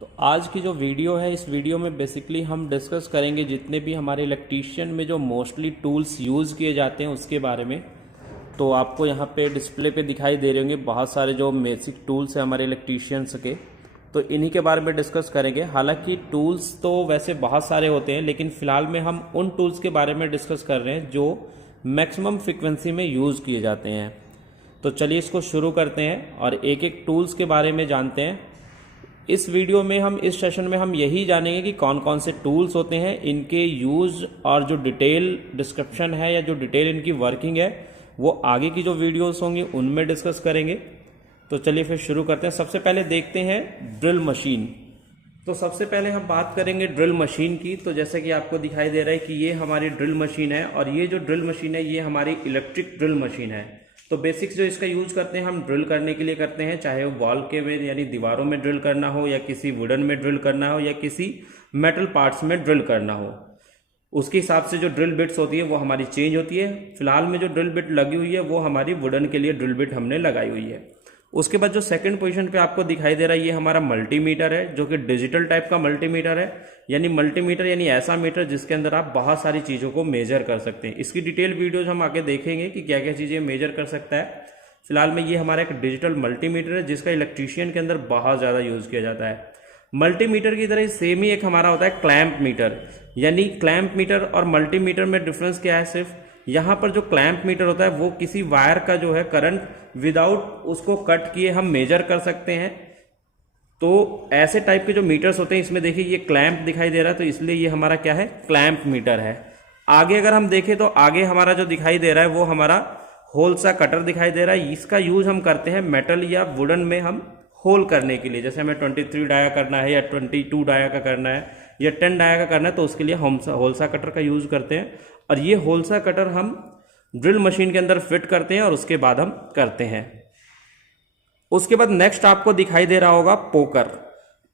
तो आज की जो वीडियो है, इस वीडियो में बेसिकली हम डिस्कस करेंगे जितने भी हमारे इलेक्ट्रीशियन में जो मोस्टली टूल्स यूज़ किए जाते हैं उसके बारे में। तो आपको यहाँ पे डिस्प्ले पे दिखाई दे रहे होंगे बहुत सारे जो बेसिक टूल्स हैं हमारे इलेक्ट्रीशियंस के, तो इन्हीं के बारे में डिस्कस करेंगे। हालांकि टूल्स तो वैसे बहुत सारे होते हैं, लेकिन फ़िलहाल में हम उन टूल्स के बारे में डिस्कस कर रहे हैं जो मैक्सिमम फ्रिक्वेंसी में यूज़ किए जाते हैं। तो चलिए इसको शुरू करते हैं और एक एक टूल्स के बारे में जानते हैं। इस वीडियो में हम इस सेशन में हम यही जानेंगे कि कौन कौन से टूल्स होते हैं, इनके यूज़ और जो डिटेल डिस्क्रिप्शन है या जो डिटेल इनकी वर्किंग है वो आगे की जो वीडियोस होंगी उनमें डिस्कस करेंगे। तो चलिए फिर शुरू करते हैं। सबसे पहले देखते हैं ड्रिल मशीन। तो सबसे पहले हम बात करेंगे ड्रिल मशीन की। तो जैसे कि आपको दिखाई दे रहा है कि ये हमारी ड्रिल मशीन है और ये जो ड्रिल मशीन है ये हमारी इलेक्ट्रिक ड्रिल मशीन है। तो बेसिक्स जो इसका यूज़ करते हैं हम ड्रिल करने के लिए करते हैं, चाहे वो वॉल के में यानी दीवारों में ड्रिल करना हो या किसी वुडन में ड्रिल करना हो या किसी मेटल पार्ट्स में ड्रिल करना हो। उसके हिसाब से जो ड्रिल बिट्स होती है वो हमारी चेंज होती है। फिलहाल में जो ड्रिल बिट लगी हुई है वो हमारी वुडन के लिए ड्रिल बिट हमने लगाई हुई है। उसके बाद जो सेकंड पोजीशन पे आपको दिखाई दे रहा है ये हमारा मल्टीमीटर है, जो कि डिजिटल टाइप का मल्टीमीटर है। यानी मल्टीमीटर यानी ऐसा मीटर जिसके अंदर आप बहुत सारी चीज़ों को मेजर कर सकते हैं। इसकी डिटेल वीडियोज हम आगे देखेंगे कि क्या क्या चीज़ें मेजर कर सकता है। फिलहाल में ये हमारा एक डिजिटल मल्टीमीटर है जिसका इलेक्ट्रीशियन के अंदर बहुत ज़्यादा यूज़ किया जाता है। मल्टीमीटर की तरह सेम ही एक हमारा होता है क्लैंप मीटर। यानी क्लैंप मीटर और मल्टीमीटर में डिफरेंस क्या है, सिर्फ यहाँ पर जो क्लैंप मीटर होता है वो किसी वायर का जो है करंट विदाउट उसको कट किए हम मेजर कर सकते हैं। तो ऐसे टाइप के जो मीटर्स होते हैं इसमें देखिए ये क्लैंप दिखाई दे रहा है, तो इसलिए ये हमारा क्या है, क्लैंप मीटर है। आगे अगर हम देखें तो आगे हमारा जो दिखाई दे रहा है वो हमारा होल सा कटर दिखाई दे रहा है। इसका यूज हम करते हैं मेटल या वुडन में हम होल करने के लिए। जैसे हमें 23 डाया करना है या 22 डाया का करना है या 10 डाया का करना है तो उसके लिए हम होलसा कटर का यूज करते हैं। और ये होलसा कटर हम ड्रिल मशीन के अंदर फिट करते हैं और उसके बाद हम करते हैं। उसके बाद नेक्स्ट आपको दिखाई दे रहा होगा पोकर।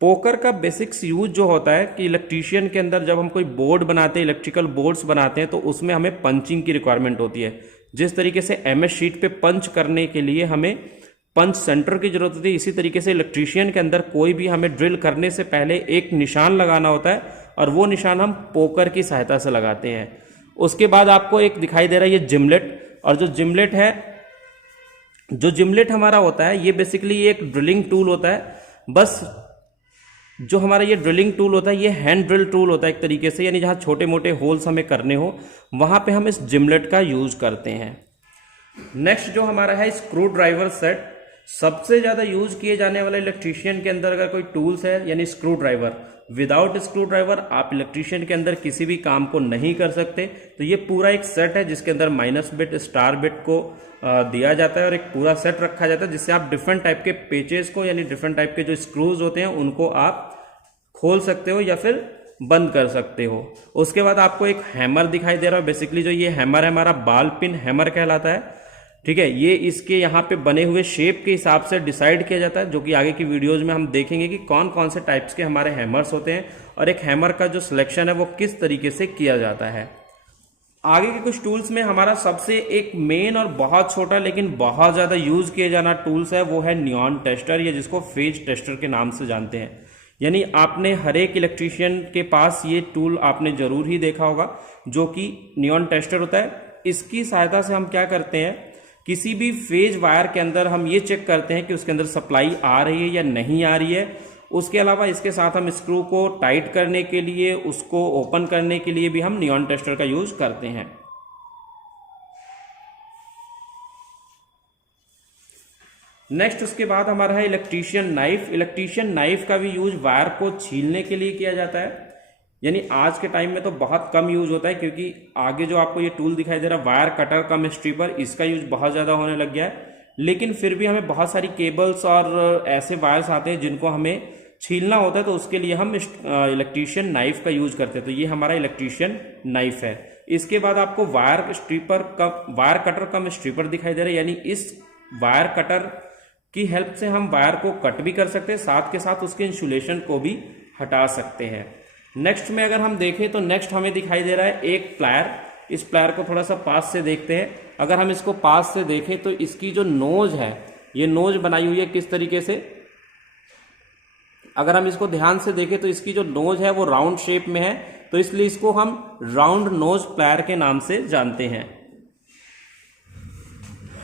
पोकर का बेसिक्स यूज जो होता है कि इलेक्ट्रीशियन के अंदर जब हम कोई बोर्ड बनाते हैं, इलेक्ट्रिकल बोर्ड्स बनाते हैं, तो उसमें हमें पंचिंग की रिक्वायरमेंट होती है। जिस तरीके से एमएस शीट पे पंच करने के लिए हमें पंच सेंटर की जरूरत होती है, इसी तरीके से इलेक्ट्रीशियन के अंदर कोई भी हमें ड्रिल करने से पहले एक निशान लगाना होता है और वो निशान हम पोकर की सहायता से लगाते हैं। उसके बाद आपको एक दिखाई दे रहा है ये जिमलेट। और जो जिमलेट है, जो जिमलेट हमारा होता है ये बेसिकली एक ड्रिलिंग टूल होता है। बस जो हमारा ये ड्रिलिंग टूल होता है ये हैंड ड्रिल टूल होता है एक तरीके से, यानी जहाँ छोटे मोटे होल्स हमें करने हो वहाँ पे हम इस जिमलेट का यूज करते हैं। नेक्स्ट जो हमारा है स्क्रू ड्राइवर सेट। सबसे ज़्यादा यूज किए जाने वाला इलेक्ट्रीशियन के अंदर अगर कोई टूल्स है यानी screw driver. Without screw driver आप इलेक्ट्रीशियन के अंदर किसी भी काम को नहीं कर सकते। तो ये पूरा एक सेट है जिसके अंदर माइनस बिट, स्टार बिट को दिया जाता है और एक पूरा सेट रखा जाता है जिससे आप डिफरेंट टाइप के पेचेस को यानी डिफरेंट टाइप के जो स्क्रूज होते हैं उनको आप खोल सकते हो या फिर बंद कर सकते हो। उसके बाद आपको एक हैमर दिखाई दे रहा है। बेसिकली जो ये हैमर है हमारा बॉल पिन हैमर कहलाता है। ठीक है, ये इसके यहाँ पे बने हुए शेप के हिसाब से डिसाइड किया जाता है, जो कि आगे की वीडियोज में हम देखेंगे कि कौन कौन से टाइप्स के हमारे हैमर्स होते हैं और एक हैमर का जो सिलेक्शन है वो किस तरीके से किया जाता है। आगे के कुछ टूल्स में हमारा सबसे एक मेन और बहुत छोटा लेकिन बहुत ज़्यादा यूज किया जाना टूल्स है वो है नियॉन टेस्टर, या जिसको फेज टेस्टर के नाम से जानते हैं। यानी आपने हर एक इलेक्ट्रीशियन के पास ये टूल आपने जरूर ही देखा होगा, जो कि नियॉन टेस्टर होता है। इसकी सहायता से हम क्या करते हैं, किसी भी फेज वायर के अंदर हम ये चेक करते हैं कि उसके अंदर सप्लाई आ रही है या नहीं आ रही है। उसके अलावा इसके साथ हम स्क्रू को टाइट करने के लिए, उसको ओपन करने के लिए भी हम नियॉन टेस्टर का यूज करते हैं। नेक्स्ट उसके बाद हमारा है इलेक्ट्रीशियन नाइफ। इलेक्ट्रीशियन नाइफ का भी यूज वायर को छीलने के लिए किया जाता है। यानी आज के टाइम में तो बहुत कम यूज होता है, क्योंकि आगे जो आपको ये टूल दिखाई दे रहा है वायर कटर कम स्ट्रिपर, इसका यूज बहुत ज़्यादा होने लग गया है। लेकिन फिर भी हमें बहुत सारी केबल्स और ऐसे वायर्स आते हैं जिनको हमें छीलना होता है, तो उसके लिए हम इलेक्ट्रीशियन नाइफ का यूज करते हैं। तो ये हमारा इलेक्ट्रीशियन नाइफ है। इसके बाद आपको वायर कटर कम स्ट्रिपर दिखाई दे रहा है। यानी इस वायर कटर की हेल्प से हम वायर को कट भी कर सकते हैं, साथ के साथ उसके इंसुलेशन को भी हटा सकते हैं। नेक्स्ट में अगर हम देखें तो नेक्स्ट हमें दिखाई दे रहा है एक प्लायर। इस प्लायर को थोड़ा सा पास से देखते हैं। अगर हम इसको पास से देखें तो इसकी जो नोज है, ये नोज बनाई हुई है किस तरीके से, अगर हम इसको ध्यान से देखें तो इसकी जो नोज है वो राउंड शेप में है, तो इसलिए इसको हम राउंड नोज प्लायर के नाम से जानते हैं।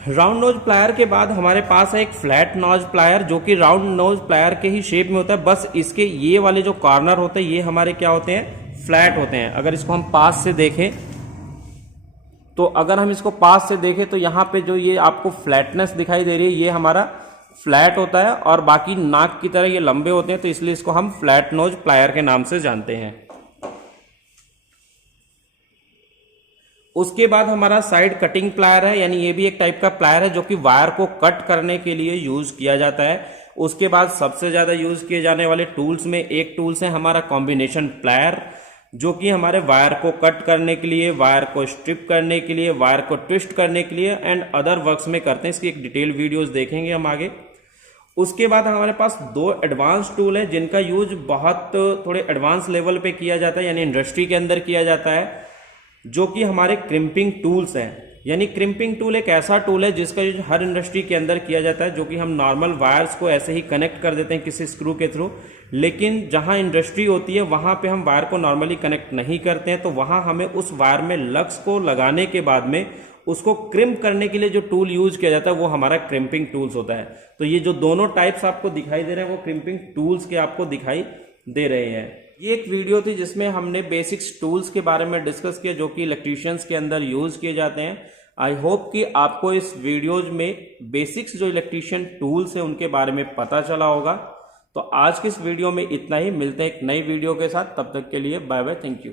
राउंड नोज प्लायर के बाद हमारे पास है एक फ्लैट नोज प्लायर, जो कि राउंड नोज प्लायर के ही शेप में होता है, बस इसके ये वाले जो कॉर्नर होते हैं ये हमारे क्या होते हैं, फ्लैट होते हैं। अगर इसको हम पास से देखें तो अगर हम इसको पास से देखें तो यहाँ पे जो ये आपको फ्लैटनेस दिखाई दे रही है ये हमारा फ्लैट होता है, और बाकी नाक की तरह ये लंबे होते हैं, तो इसलिए इसको हम फ्लैट नोज प्लायर के नाम से जानते हैं। उसके बाद हमारा साइड कटिंग प्लायर है, यानी ये भी एक टाइप का प्लायर है जो कि वायर को कट करने के लिए यूज किया जाता है। उसके बाद सबसे ज्यादा यूज किए जाने वाले टूल्स में एक टूल्स है हमारा कॉम्बिनेशन प्लायर, जो कि हमारे वायर को कट करने के लिए, वायर को स्ट्रिप करने के लिए, वायर को ट्विस्ट करने के लिए एंड अदर वर्क्स में करते हैं। इसकी एक डिटेल वीडियोस देखेंगे हम आगे। उसके बाद हमारे पास दो एडवांस टूल है जिनका यूज बहुत थोड़े एडवांस लेवल पे किया जाता है, यानी इंडस्ट्री के अंदर किया जाता है, जो कि हमारे क्रिम्पिंग टूल्स हैं। यानी क्रिम्पिंग टूल एक ऐसा टूल है जिसका यूज हर इंडस्ट्री के अंदर किया जाता है, जो कि हम नॉर्मल वायर्स को ऐसे ही कनेक्ट कर देते हैं किसी स्क्रू के थ्रू, लेकिन जहां इंडस्ट्री होती है वहां पे हम वायर को नॉर्मली कनेक्ट नहीं करते हैं, तो वहां हमें उस वायर में लक्स को लगाने के बाद में उसको क्रिम्प करने के लिए जो टूल यूज किया जाता है वो हमारा क्रिम्पिंग टूल्स होता है। तो ये जो दोनों टाइप्स आपको दिखाई दे रहे हैं वो क्रिम्पिंग टूल्स के आपको दिखाई दे रहे हैं। ये एक वीडियो थी जिसमें हमने बेसिक्स टूल्स के बारे में डिस्कस किया जो कि इलेक्ट्रीशियंस के अंदर यूज किए जाते हैं। आई होप कि आपको इस वीडियोज में बेसिक्स जो इलेक्ट्रीशियन टूल्स है उनके बारे में पता चला होगा। तो आज की इस वीडियो में इतना ही, मिलते हैं एक नई वीडियो के साथ, तब तक के लिए बाय बाय, थैंक यू।